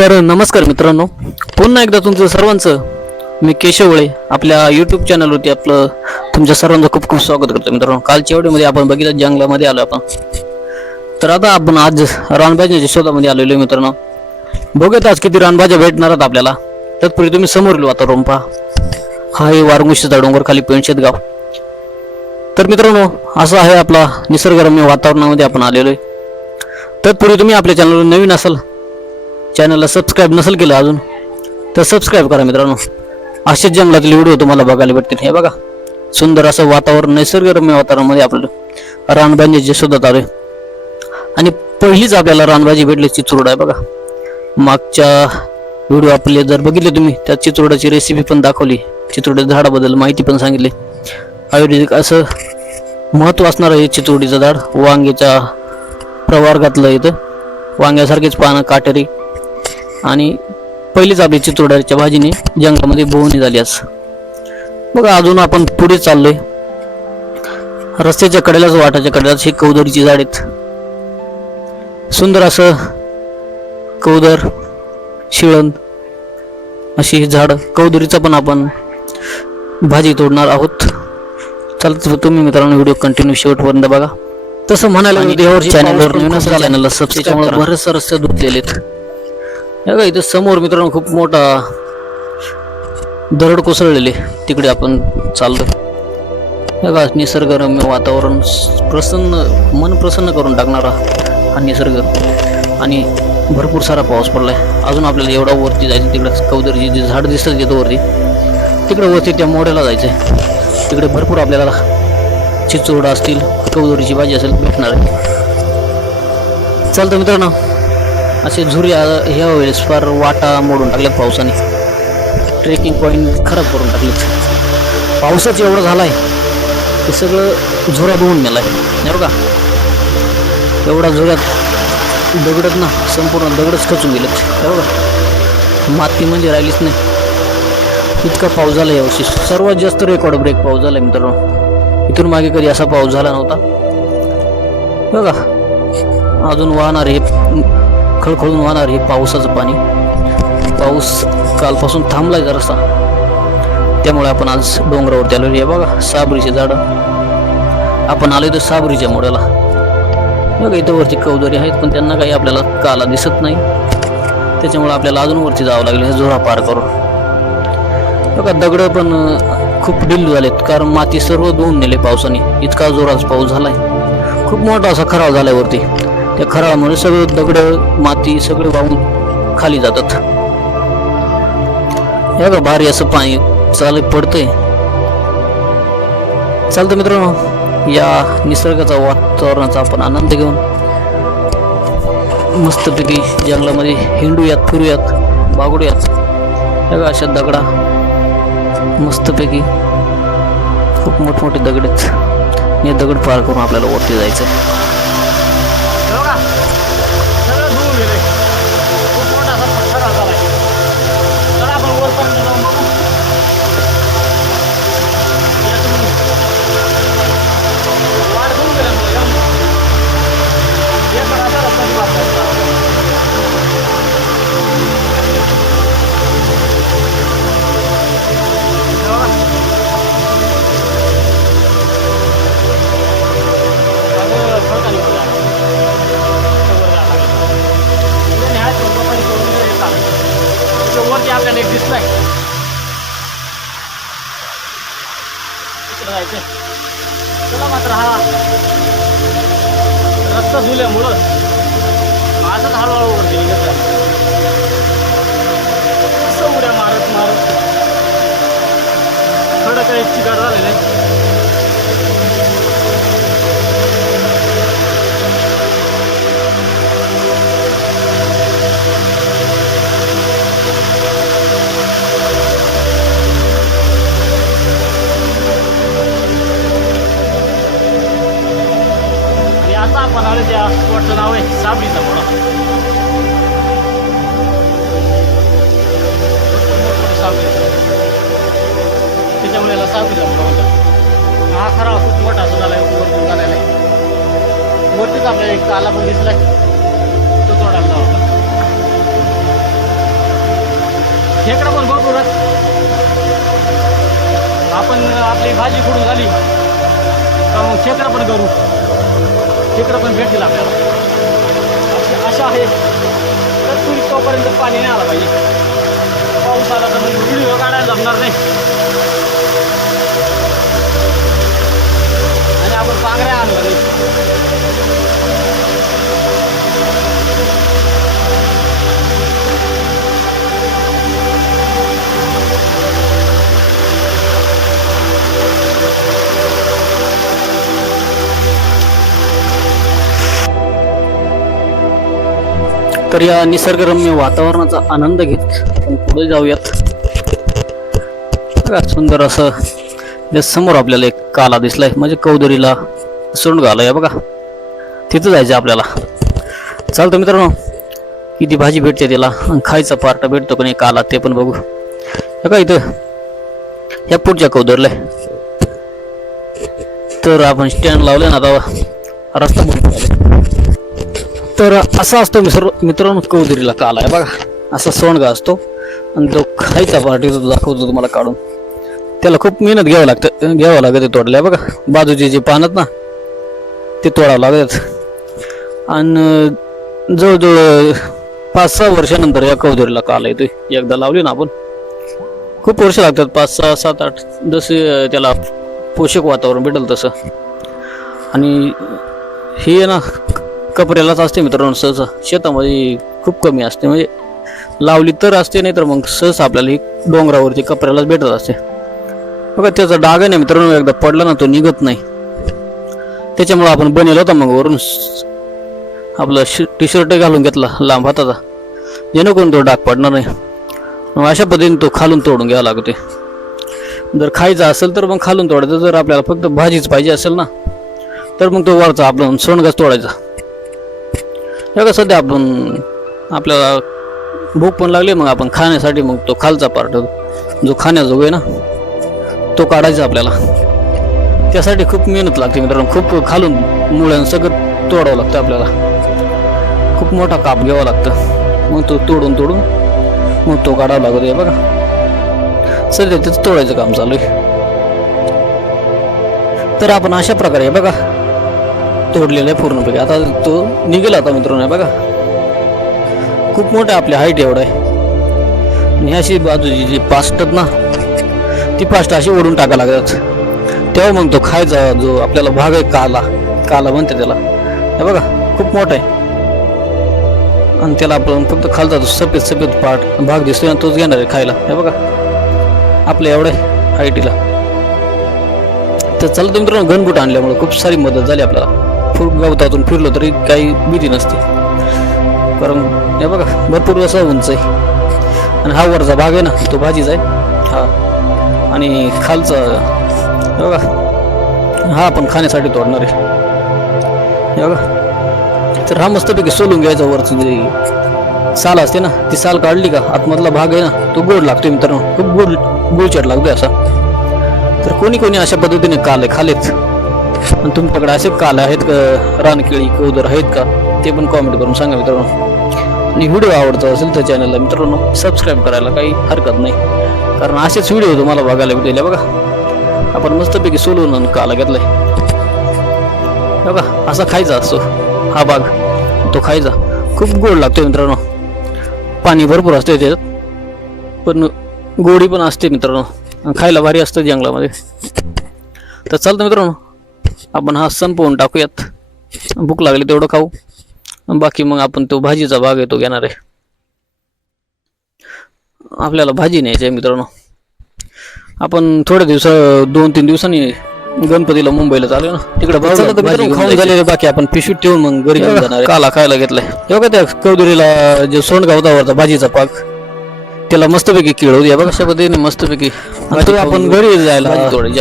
तर नमस्कार मित्रांनो. पुन्हा एकदा तुमचं सर्वांचं मी केशवळे आपल्या यूट्यूब चॅनलवरती आपलं तुमच्या सर्वांचं खूप खूप स्वागत करतो मित्रांनो. कालच्या एवढीमध्ये आपण बघितलं जंगलामध्ये आलो आपण. तर आता आपण आज रानभाज्याच्या शोधामध्ये आलेलो आहे मित्रांनो. बघत आज किती रानभाज्या भेटणार आहेत आपल्याला. तत्पूर्वी तुम्ही समोरील वातावरण पहा हा आहे वारंगुशीचा डोंगर खाली पेणशेत गाव. तर मित्रांनो असं आहे आपला निसर्गरम्य वातावरणामध्ये आपण आलेलो आहे. तत्पूर्वी तुम्ही आपल्या चॅनलवर नवीन असाल चॅनलला सबस्क्राईब नसेल केलं अजून तर सबस्क्राईब करा मित्रांनो. असेच जंगलातील व्हिडिओ तुम्हाला बघायला भेटतील. हे बघा सुंदर असं वातावरण नैसर्गरम्य वातावरणामध्ये आपलं रानभाजी शोधत आलोय आणि पहिलीच आपल्याला रानभाजी भेटली चिचुरड आहे बघा. मागच्या व्हिडिओ आपले जर बघितले तुम्ही त्या चिचुरडाची रेसिपी पण दाखवली. चिचुरड्या झाडाबद्दल माहिती पण सांगितली. आयुर्वेदिक असं महत्त्व असणारं हे चिचुरडीचं झाड वांग्याच्या प्रवर्गातलं इथं. वांग्यासारखेच पानं काटेरी आणि पहिलीच आपली चितोड्याच्या भाजीने जंगलामध्ये बोवणी झाली आज. बघा अजून आपण पुढे चाललोय. रस्त्याच्या कडेलाच वाटाच्या कडेलाच हे कौदरीची झाड आहेत. सुंदर असं कौदर शिळण अशी ही झाड कौदरीचा पण आपण भाजी तोडणार आहोत. चालतं तुम्ही मित्रांनो व्हिडिओ कंटिन्यू शेवटपर्यंत बघा. तसं म्हणायला चॅनलवर नवीन चॅनलला सबस्क्राईब बरेचसे रस्ते धुतलेले आहेत. बघा इथं समोर मित्रांनो खूप मोठा दरड कोसळलेले तिकडे आपण चाललो हे बघा निसर्गरम्य वातावरण प्रसन्न मन प्रसन्न करून टाकणारा हा निसर्ग. आणि भरपूर सारा पाऊस पडला आहे अजून आपल्याला एवढा वरती जायचं तिकडे कौदरची जे झाड दिसतं तिथं वरती तिकडे वरती त्या मोड्याला जायचं आहे तिकडे भरपूर आपल्याला चिचोरडा असतील कौदरीची भाजी असेल भेटणार आहे. चालतं मित्रांनो. असे झुरे ह्या वेळेस फार वाटा मोडून टाकल्यात पावसाने. ट्रेकिंग पॉईंट खराब करून टाकलेत पावसाच एवढं झालाय ते सगळं झुरा धुवून आहे नाही का एवढा झुऱ्यात दगडच ना संपूर्ण दगडच खचून गेलेत. बरोबर का माती म्हणजे राहिलीच नाही. इतका पाऊस झाला यावर्षी सर्वात जास्त रेकॉर्ड ब्रेक पाऊस झाला मित्रांनो. इथून मागे कधी असा पाऊस झाला नव्हता. बघा. अजून वाहणार हे खळखळून वाहणार हे पावसाचं पाणी. पाऊस कालपासून थांबलाय जरासा. त्यामुळे आपण आज डोंगरावरती आलो आहे. बघा साबरीचे झाडं. आपण आलो तर साबरीच्या मोड्याला. बघा इथं वरती कौदरी आहेत पण त्यांना काही आपल्याला काला दिसत नाही. त्याच्यामुळे आपल्याला अजून वरती जावं लागेल झोरा पार करून. बघा दगडं पण खूप ढिल्लू झालेत कारण माती सर्व धुवून नेले पावसाने. इतका जोराचा पाऊस झालाय. खूप मोठा असा खराब झालाय वरती. त्या खराळामुळे सगळं दगड माती सगळे वाहून खाली जातात. या बघा भारी असं पाणी चालत पडतंय. चालतं मित्रांनो या निसर्गाचा वातावरणाचा आपण आनंद घेऊन मस्तपैकी जंगलामध्ये हिंडूयात फिरूयात बागडूयात. या बघा अशा दगडा मस्तपैकी खूप मोठमोठे दगड आहेत हे दगड पार करून आपल्याला वरती जायचं खडक झालेलं आहे आणि आता आपण आलो त्या स्पॉटचं नाव आहे मोडा त्याच्यामुळे याला साबरीचा हा खरा खूप मोठा असं झाला आहे वरतून झालेला आहे. वरतीच आपल्याला एक काला पण दिसलाय. तो तोडायला होता खेकडं पण भरपूर आपण आपली भाजी कुठून झाली? का मग खेकडं पण करू खेकडं पण भेटतील आपल्याला. अशा आहे. तर तुम्ही तोपर्यंत पाणी नाही आला पाहिजे. पाऊस आला तर मग व्हिडिओ काढायला जमणार नाही. आणि आपण पांगऱ्या आणलं नाही तर या निसर्गरम्य वातावरणाचा आनंद घेत आपण पुढे जाऊयात. बघा, सुंदर असं या समोर आपल्याला एक काला दिसलाय. म्हणजे कौदरीला सोंड घालाय बघा. तिथं जायचं आपल्याला. चालतं मित्रांनो किती भाजी भेटते त्याला. आणि खायचा पार्ट भेटतो का नाही काला ते पण बघू. का इथं ह्या पुढच्या कौदरला तर आपण स्टँड लावले ना आता. रस्ता तर असा असतो मिसर मित्रांनो कौदरीला काल आहे बघा. असा सोंडगा असतो. आणि तो खायचा पार्टी दाखवतो तुम्हाला काढून. त्याला खूप मेहनत घ्यावं लागतं. घ्यावं लागतं ते तोडल्या बघा. बाजूचे जे पान आहेत ना ते तोडावं लागतात. आणि जवळजवळ पाच सहा वर्षानंतर या कौदरीला काल येतोय एकदा लावली ना आपण. खूप वर्ष लागतात. पाच सहा सात आठ जसे त्याला पोषक वातावरण भेटेल तसं. आणि हे आहे ना कपऱ्यालाच असते मित्रांनो सहसा. शेतामध्ये खूप कमी असते. म्हणजे लावली तर असते नाही तर मग सहसा आपल्याला ही डोंगरावरती कपऱ्यालाच भेटत असते. बघा त्याचा डाग आहे मित्रांनो एकदा पडला ना तो निघत नाही. त्याच्यामुळे आपण बनेल होता मग वरून. स- आपलं टी शर्ट घालून घेतला लांब हाताचा. जेणेकरून तो डाग पडणार नाही. मग अशा पद्धतीने तो खालून तोडून घ्यावा लागते. जर खायचा असेल तर मग खालून तोडायचं. जर आपल्याला फक्त भाजीच पाहिजे असेल ना तर मग तो वरचा आपण सोंडगाच तोडायचा. हे का सध्या आपण आपल्याला भूक पण लागली मग आपण खाण्यासाठी मग तो खालचा पार्ट जो खाण्याजोग आहे ना तो काढायचा आपल्याला. त्यासाठी खूप मेहनत लागते मित्रांनो. खूप खालून मुळ्यानं सगळं तोडावं लागतं आपल्याला. खूप मोठा काप घ्यावा लागतं. मग तो तोडून तोडून मग तो काढावा लागतो हे बघा. सध्या त्याचं तोडायचं काम चालू आहे. तर आपण अशा प्रकारे बघा तोडलेलं आहे पूर्णपैकी आता तो निघेल आता मित्रांनो बघा. खूप मोठं आपली हाईट एवढं आहे. आणि अशी बाजूची जी पास्ट आहेत ना ती पास्ट अशी ओढून टाका लागतात. तेव्हा मग तो खायचा जो आपल्याला भाग आहे काला. काला म्हणते त्याला. हे बघा खूप मोठा आहे. आणि त्याला आपण फक्त खालचा तो सफेद सफेद पार्ट भाग दिसतोय आणि तोच घेणार आहे खायला. हे बघा आपल्या एवढे आय टीला तर चला मित्रांनो घनगुट आणल्यामुळे खूप सारी मदत झाली आपल्याला. गवतातून फिरलो तरी काही भीती नसते. कारण हे बघा भरपूर असा उंच आहे. आणि हा वरचा भाग आहे ना तो भाजीचा आहे. हा. आणि खालचा हे बघा हा आपण खाण्यासाठी तोडणार आहे. हे बघा. तर हा मस्तपैकी सोलून घ्यायचा वरची जी साल असते ना ती साल काढली का आतमधला भाग आहे ना तो गोड लागतो मित्रांनो. खूप गोड गुळचट लागतोय असा. तर कोणी कोणी अशा पद्धतीने काले खालेत. आणि तुमच्याकडे असे काल आहेत का? रानकेळी कौदर आहेत का? ते पण कॉमेंट करून सांगा मित्रांनो आणि व्हिडिओ आवडतो असेल तर चॅनलला मित्रांनो सबस्क्राईब करायला काही हरकत नाही. कारण असेच व्हिडिओ तुम्हाला बघायला भेटले बघा. आपण मस्तपैकी सोलून आणि काला घेतलाय. बघा असा खायचा असतो. हा भाग तो खायचा. खूप गोड लागतो मित्रांनो. पाणी भरपूर असते त्याच्यात. पण गोडी पण असते मित्रांनो. आणि खायला भारी असतं जंगलामध्ये. तर चालतं मित्रांनो. आपण हा संपवून टाकूयात. भूक लागली तेवढं खाऊ. बाकी मग आपण तो भाजीचा भाग आहे तो घेणार आहे. आपल्याला भाजी न्यायची आहे मित्रांनो. आपण थोड्या दिवस दोन तीन दिवसांनी गणपतीला मुंबईला चालू ना. तिकडे खाऊन झालेले बाकी आपण पिशवीत ठेवून मग घरी घेऊन जाणार आहे. काला खायला घेतलाय. तेव्हा त्या कौदुरीला जे सोंड गावतावरचा भाजीचा पाक. त्याला मस्तपैकी किळवू द्या बघा अशा पद्धतीने मस्तपैकी आणि तो आपण घरी जायला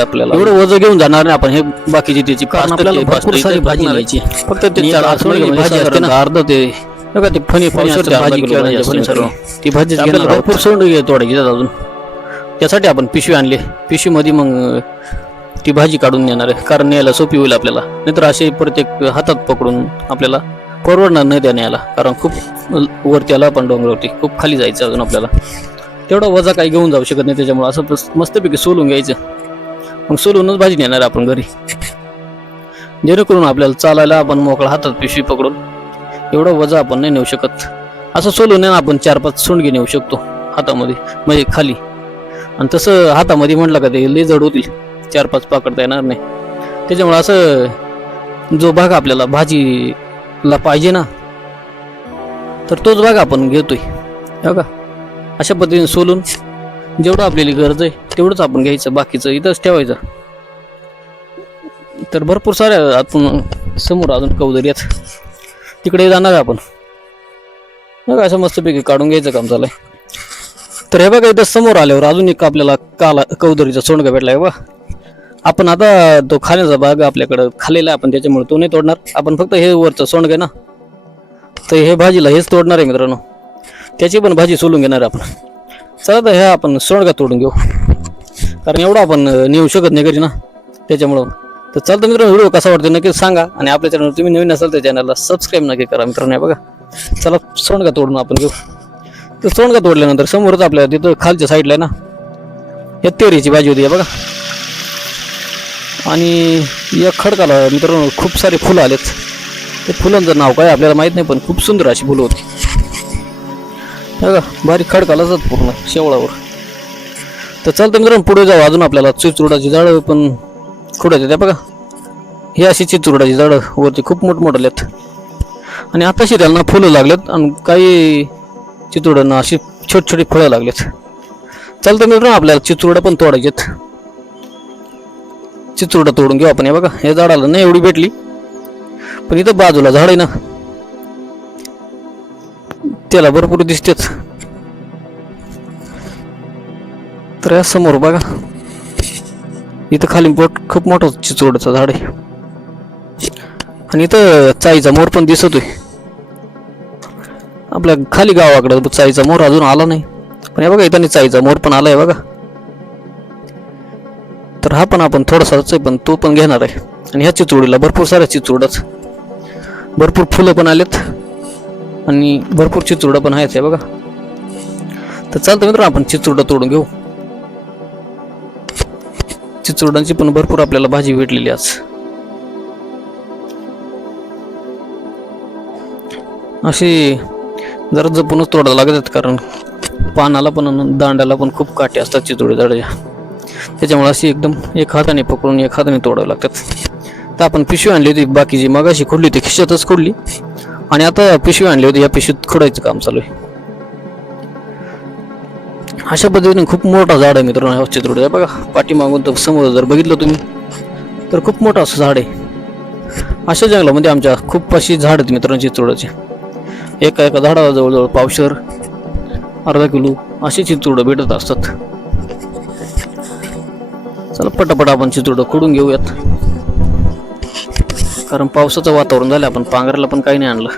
आपल्याला एवढं वजन घेऊन जाणार नाही आपण. हे बाकीची त्याची कारण आपल्याला भरपूर सारी भाजी न्यायची. फक्त ते चार थोडी भाजी असते ना. अर्ध ते बघा ते फणी फणी असते भाजी किंवा फणी सर्व. ती भाजी भरपूर सोंड तोडायची त्यात अजून. त्यासाठी आपण पिशवी आणली. पिशवीमध्ये मग ती भाजी काढून नेणार आहे. कारण न्यायला सोपी होईल आपल्याला. नाहीतर असे प्रत्येक हातात पकडून आपल्याला परवडणार नाही त्या न्यायला. कारण खूप वरती आला आपण डोंगरावरती खूप खाली जायचं अजून आपल्याला. तेवढा वजा काही घेऊन जाऊ शकत नाही त्याच्यामुळे. असं मस्तपैकी सोलून घ्यायचं. मग सोलूनच भाजी नेणार आपण घरी. जेणेकरून आपल्याला चालायला आपण मोकळा हातात पिशवी पकडून एवढा वजा आपण नाही नेऊ शकत. असं सोलून आहे आपण चार पाच सोंडगे नेऊ शकतो हातामध्ये म्हणजे खाली. आणि तसं हातामध्ये म्हटलं का ते लय जड होतील. चार पाच पाकडता येणार नाही. त्याच्यामुळे असं जो भाग आपल्याला भाजीला पाहिजे ना तर तोच भाग आपण घेतोय. हो का? अशा पद्धतीने सोलून जेवढं आपल्याला गरज आहे तेवढंच आपण घ्यायचं बाकीचं इथंच ठेवायचं. तर भरपूर साऱ्या आपण समोर अजून कौदरी आहेत तिकडे जाणार आपण. हो बघा असं मस्तपैकी काढून घ्यायचं काम झालंय तर हे बघा इथं समोर आल्यावर अजून एक आपल्याला काला कौदरीचा सोंडगा आहे बघा. आपण आता तो खाण्याचा भाग आपल्याकडं खाल्लेला आहे आपण त्याच्यामुळे तो नाही तोडणार. आपण फक्त हे वरचं सोंडग आहे ना तर हे भाजीला हेच तोडणार आहे मित्रांनो. त्याची पण भाजी सोलून घेणार आहे आपण. चला तर ह्या आपण सोडगा तोडून घेऊ. कारण एवढं आपण नेऊ शकत नाही घरी ना. त्याच्यामुळं. तर चालतं मित्रांनो व्हिडिओ कसा वाटतो नक्की सांगा. आणि आपल्या चॅनल तुम्ही नवीन असाल तर चॅनलला सबस्क्राईब नक्की करा मित्रांनो बघा. चला सोंडगा तोडून आपण घेऊ. तर सोंडगा तोडल्यानंतर समोरच आपल्याला तिथं खालच्या साईडला आहे ना या तेरीची भाजी होती बघा. आणि या खडकाला मित्रांनो खूप सारे फुलं आलेत. ते फुलांचं नाव काय आपल्याला माहीत नाही पण खूप सुंदर अशी फुलं होती. भारी बघा बारीक खडकालाच पूर्ण शेवळावर. तर चालतं मित्रांनो पुढे जाऊ अजून आपल्याला चिचुरडाची झाडं पण खुडायचे त्या बघा. ही अशी चिचुरडाची झाडं वरती खूप मोठमोठाले आहेत. आणि आता त्यांना फुलं लागलेत आणि काही चितुरडांना अशी छोटी छोटी फळं लागलेत. चालतं मित्रांनो आपल्याला चिचुरडा पण तोडायचेत. चिचुरडा तोडून घेऊ आपण हे बघा हे झाडाला नाही एवढी भेटली. पण इथं बाजूला झाड आहे ना. त्याला भरपूर दिसतेच तर या समोर बघा. इथं खाली पोट खूप मोठं चिचोडचं झाड आहे. आणि इथं चाईचा मोर पण दिसतोय. आपल्या खाली गावाकडे चाईचा मोर अजून आला नाही. पण हे बघा इथं चाईचा मोर पण आलाय बघा. तर हा पण आपण थोडासाच आहे पण तो पण घेणार आहे. आणि ह्या चिचोडीला भरपूर साऱ्या चिचोडच. भरपूर फुलं पण आलेत. आणि भरपूर चिचुडं पण आहेत हे बघा. तर चालतं मित्र आपण चिचुडं तोडून घेऊ. चिचुडांची पण भरपूर आपल्याला भाजी भेटलेली आज. अशी जरा जपूनच तोडावं लागतात कारण पानाला पण आणि दांडाला पण खूप काटे असतात चिचुडे झाडाच्या त्याच्यामुळे अशी एकदम एक हाताने पकडून एक हाताने तोडावं लागतात. तर आपण पिशवी आणली होती बाकीची मगाशी खोडली होती खिशातच खोडली. आणि आता पिशवी आणली होती या पिशवीत खोडायचं काम चालू आहे. अशा पद्धतीने खूप मोठा झाड आहे मित्रांनो ह्या चित्रोड बघा पाठीमागून तर समोर जर बघितलं तुम्ही तर खूप मोठं असं झाड आहे. अशा जंगलामध्ये आमच्या खूप अशी झाड आहेत मित्रांनो चित्रोडाचे एका एका झाडाला जवळजवळ पावशर अर्धा किलो अशी चित्रोडं भेटत असतात. चला पटापट आपण चित्रोडं खोडून घेऊयात. कारण पावसाचं वातावरण झालं आपण पांघरायला पण काही नाही आणलं.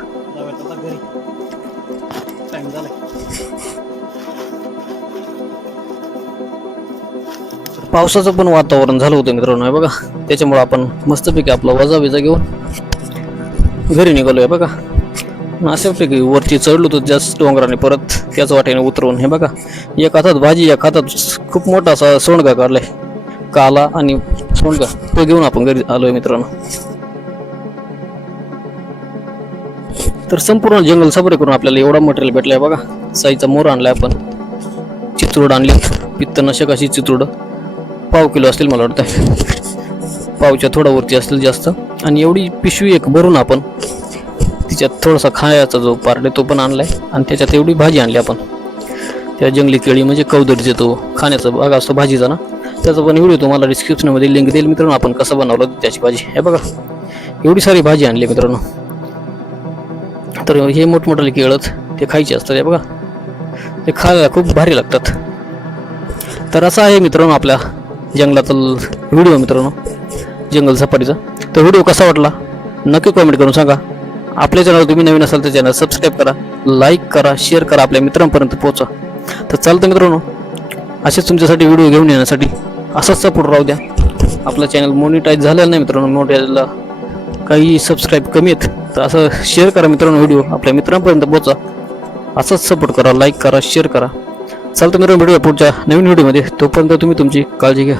पावसाचं पण वातावरण झालं होतं मित्रांनो आहे बघा. त्याच्यामुळे आपण मस्तपैकी आपला वजा विजा घेऊन घरी निघालोय बघा. आणि अशापैकी वरती चढलो होतो जास्त डोंगराने परत त्याच वाटेने उतरवून हे बघा. एक हातात भाजी एक हातात खूप मोठा असा सोंडगा काढलाय. काला आणि सोंडगा तो घेऊन आपण घरी आलोय मित्रांनो. तर संपूर्ण जंगल सफरी करून आपल्याला एवढा मटेरियल भेटलाय बघा. साईचा मोर आणलाय आपण. चित्रूड आणली. पित्तनाशक अशी चित्रूड. पाव किलो असतील मला वाटतं. पावच्या थोडा वरती असतील जास्त. आणि एवढी पिशवी एक भरून आपण तिच्यात थोडासा खायाचा जो पार्ट आहे तो पण आणलाय. आणि त्याच्यात एवढी भाजी आणली आपण. त्या जंगली केळी म्हणजे कौदरीचे तो खाण्याचा भाग असतो भाजीचा ना. त्याचा पण व्हिडिओ तुम्हाला डिस्क्रिप्शनमध्ये लिंक देईल मित्रांनो. आपण कसं बनवलं त्याची भाजी. हे बघा. एवढी सारी भाजी आणली मित्रांनो. तर हे मोठमोठाले केळत ते खायचे असतात हे बघा. ते खायला खूप भारी लागतात. तर असं आहे मित्रांनो आपल्या जंगलातील व्हिडिओ मित्रांनो जंगल सफारीचा. तर व्हिडिओ कसा वाटला? नक्की कमेंट करून सांगा. आपल्या चॅनल तुम्ही नवीन असाल तर चॅनल सबस्क्राईब करा लाईक करा शेअर करा आपल्या मित्रांपर्यंत पोहोचा. तर चालतं मित्रांनो असेच तुमच्यासाठी व्हिडिओ घेऊन येण्यासाठी असाच सपोर्ट राहू द्या. आपलं चॅनल मोनिटाईज झालेलं नाही मित्रांनो मोठ्याला काही सबस्क्राईब कमी आहेत तर असं शेअर करा मित्रांनो व्हिडिओ आपल्या मित्रांपर्यंत पोहोचा. असंच सपोर्ट करा लाईक करा शेअर करा. चालतं मित्रांनो व्हिडिओ पुढच्या नवीन व्हिडिओमध्ये तोपर्यंत तुम्ही तुमची काळजी घ्या.